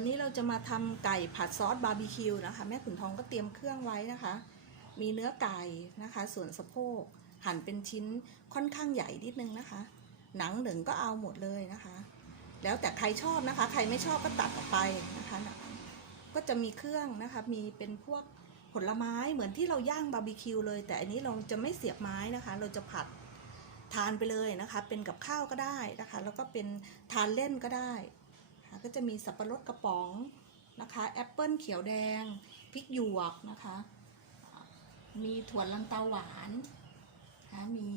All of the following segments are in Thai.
วันนี้เราจะมาทำไก่ผัดซอสบาร์บีคิวนะคะ แม่ขุนทองก็เตรียมเครื่องไว้นะคะ มีเนื้อไก่นะคะ ส่วนสะโพกหั่นเป็นชิ้นค่อนข้างใหญ่นิดนึงนะคะ หนังหนึ่งก็เอาหมดเลยนะคะ แล้วแต่ใครชอบนะคะ ใครไม่ชอบก็ตัดออกไปนะคะ ก็จะมีเครื่องนะคะ มีเป็นพวกผลไม้เหมือนที่เราย่างบาร์บีคิวเลย แต่อันนี้เราจะไม่เสียบไม้นะคะ เราจะผัดทานไปเลยนะคะ เป็นกับข้าวก็ได้นะคะ แล้วก็เป็นทานเล่นก็ได้ ก็จะมีสับปะรดกระป๋องนะคะแอปเปิลเขียวแดงพริกหยวกนะคะมีถั่วลันเตาหวานนะคะมี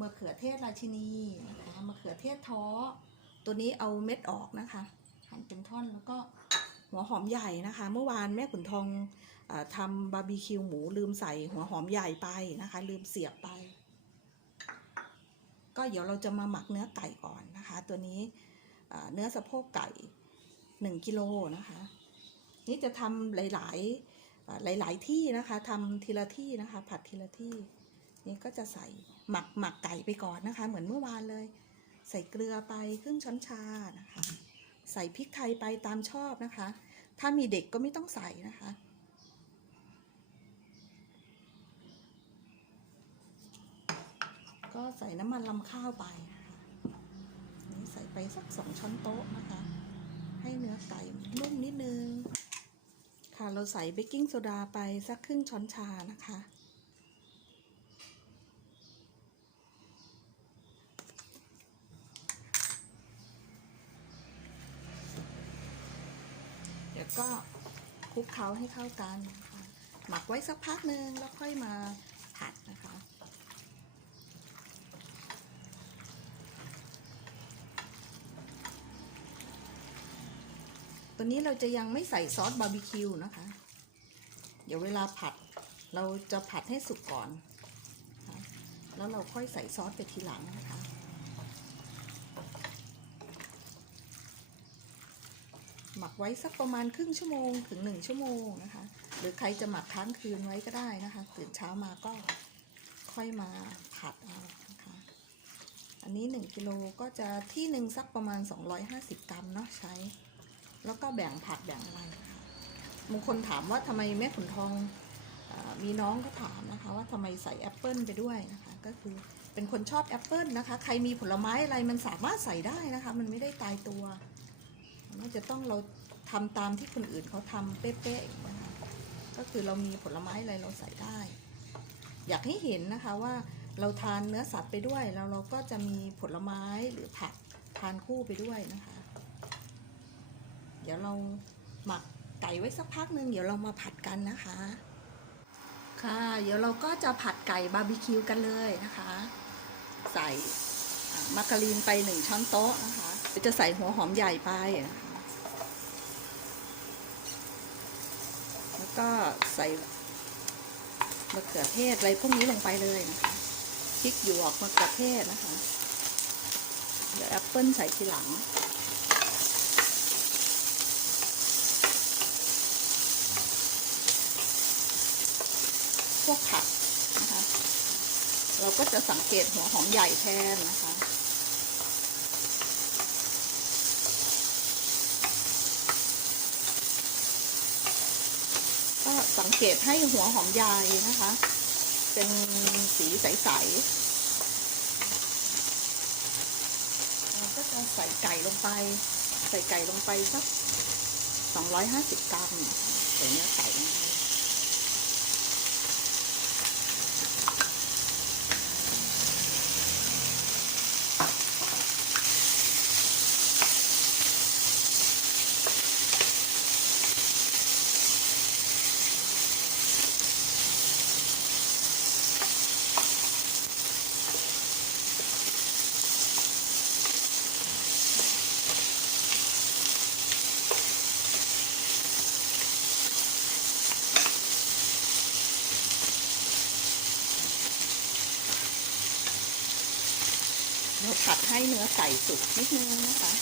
มะเขือเทศราชินีนะคะมะเขือเทศท้อ ตัวนี้เอาเม็ดออกนะคะ หั่นเป็นท่อนแล้วก็หัวหอมใหญ่นะคะ เมื่อวานแม่ขุนทองอทำบาร์บีคิวหมูลืมใส่หัวหอมใหญ่ไปนะคะ ลืมเสียบไป ก็เดี๋ยวเราจะมาหมักเนื้อไก่ก่อนนะคะ ตัวนี้ เนื้อสะโพกไก่หนึ่งกิโลนะคะ นี่จะทำหลายๆอ่าหลาย ๆ ที่นะคะทำทีละที่นะคะ ผัดทีละที่ นี่ก็จะใส่หมักหมักไก่ไปก่อนนะคะ เหมือนเมื่อวานเลย ใส่เกลือไปครึ่งช้อนชานะคะ ใส่พริกไทยไปตามชอบนะคะ ถ้ามีเด็กก็ไม่ต้องใส่นะคะก็ใส่น้ำมันลำข้าวไปนะคะนี่ใส่ ไปสักสองช้อนโต๊ะนะคะ ให้เนื้อไก่นุ่มนิดนึง ค่ะเราใส่เบกกิ้งโซดาไปสักครึ่งช้อนชานะคะ เดี๋ยวก็คลุกเคล้าให้เข้ากัน หมักไว้สักพักหนึ่งแล้วค่อยมาผัดนะคะ ตัวนี้เราจะยังไม่ใส่ซอสบาร์บีคิวนะคะ เดี๋ยวเวลาผัดเราจะผัดให้สุกก่อนนะแล้วเราค่อยใส่ซอสไปทีหลังนะคะ หมักไว้สักประมาณครึ่งชั่วโมงถึงหนึ่งชั่วโมงนะคะ หรือใครจะหมักค้างคืนไว้ก็ได้นะคะ ตื่นเช้ามาก็ค่อยมาผัดเอานะคะ อันนี้หนึ่งกิโลก็จะที่หนึ่งสักประมาณ 250 กรัมเนาะใช้ แล้วก็แบ่งผักแบ่งอะไรบางคนถามว่าทำไมแม่ขุนทองอมีน้องก็ถามนะคะ ว่าทำไมใส่แอปเปิลไปด้วยนะคะ ก็คือเป็นคนชอบแอปเปิลนะคะ ใครมีผลไม้อะไรมันสามารถใส่ได้นะคะ มันไม่ได้ตายตัวมันจะต้องเราทำตามที่คนอื่นเขาทำเป๊ะๆนะคะก็คือเรามีผลไม้อะไรเราใส่ได้ อยากให้เห็นนะคะว่าเราทานเนื้อสัตว์ไปด้วยแล้วเราก็จะมีผลไม้หรือผักทานคู่ไปด้วยนะคะ เดี๋ยวเราหมักไก่ไว้สักพักหนึ่งเดี๋ยวเรามาผัดกันนะคะ ค่ะ เดี๋ยวเราก็จะผัดไก่บาร์บีคิวกันเลยนะคะ ใส่มาการีนไปหนึ่งช้อนโต๊ะนะคะจะใส่หัวหอมใหญ่ไปนะคะแล้วก็ใส่มะเขือเทศอะไรพวกนี้ลงไปเลยนะคะพริกหยวกมะเขือเทศนะคะ เดี๋ยวแอปเปิ้ลใส่ทีหลัง พวกผักนะคะ เราก็จะสังเกตหัวหอมใหญ่แทนนะคะก็สังเกตให้หัวหอมใหญ่นะคะ เป็นสีใสๆเราก็จะใส่ไก่ลงไป ใส่ไก่ลงไปสัก250 กรัมใส่เนื้อไก่ลงไป ให้เนื้อไก่สุกนิดนึงนะคะ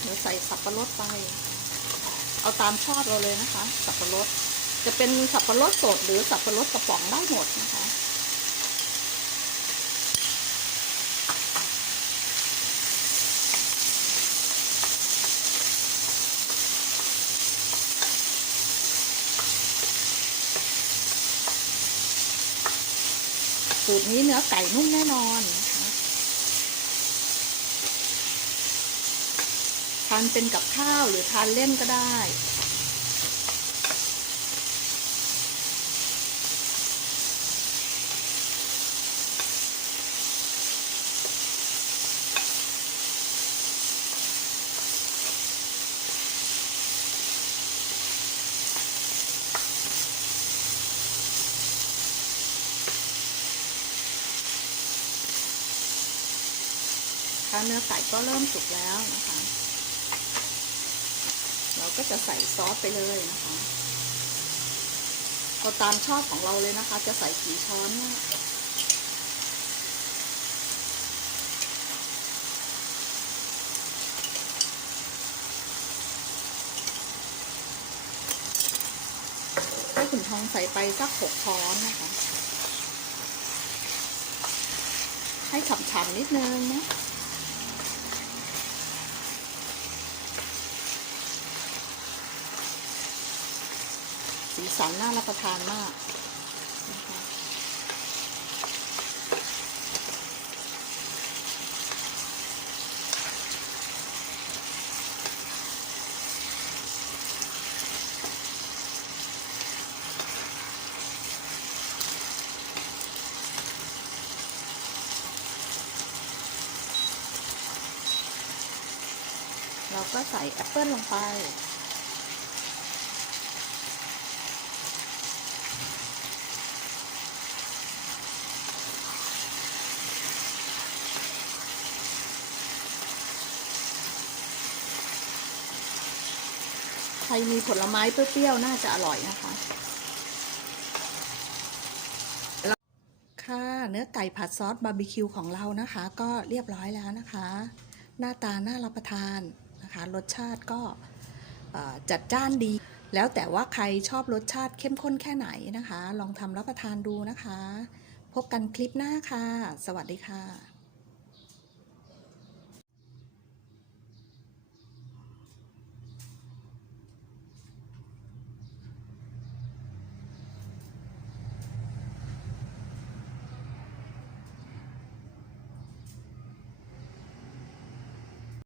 เดี๋ยวใส่สับปะรดไป เอาตามชอบเราเลยนะคะ สับปะรด จะเป็นสับปะรดสดหรือสับปะรดกระป๋องได้หมดนะคะ สูตรนี้เนื้อไก่นุ่มแน่นอนนะคะทานเป็นกับข้าวหรือทานเล่นก็ได้ เนื้อไก่ก็เริ่มสุกแล้วนะคะ เราก็จะใส่ซอสไปเลยนะคะเอาตามชอบของเราเลยนะคะ จะใส่กี่ช้อนให้ขุนทองใส่ไปสักหกช้อนนะคะ ให้ฉ่ำๆนิดนึงนะ สีสันน่ารับประทานมากนะคะเราก็ใส่แอปเปิลลงไป ใครมีผลไม้เปรี้ยวๆ น่าจะอร่อยนะคะ ค่ะ เนื้อไก่ผัดซอสบาร์บีคิวของเรานะคะ ก็เรียบร้อยแล้วนะคะ หน้าตาน่ารับประทานนะคะ รสชาติก็จัดจ้านดี แล้วแต่ว่าใครชอบรสชาติเข้มข้นแค่ไหนนะคะ ลองทำรับประทานดูนะคะ พบกันคลิปหน้าค่ะ สวัสดีค่ะ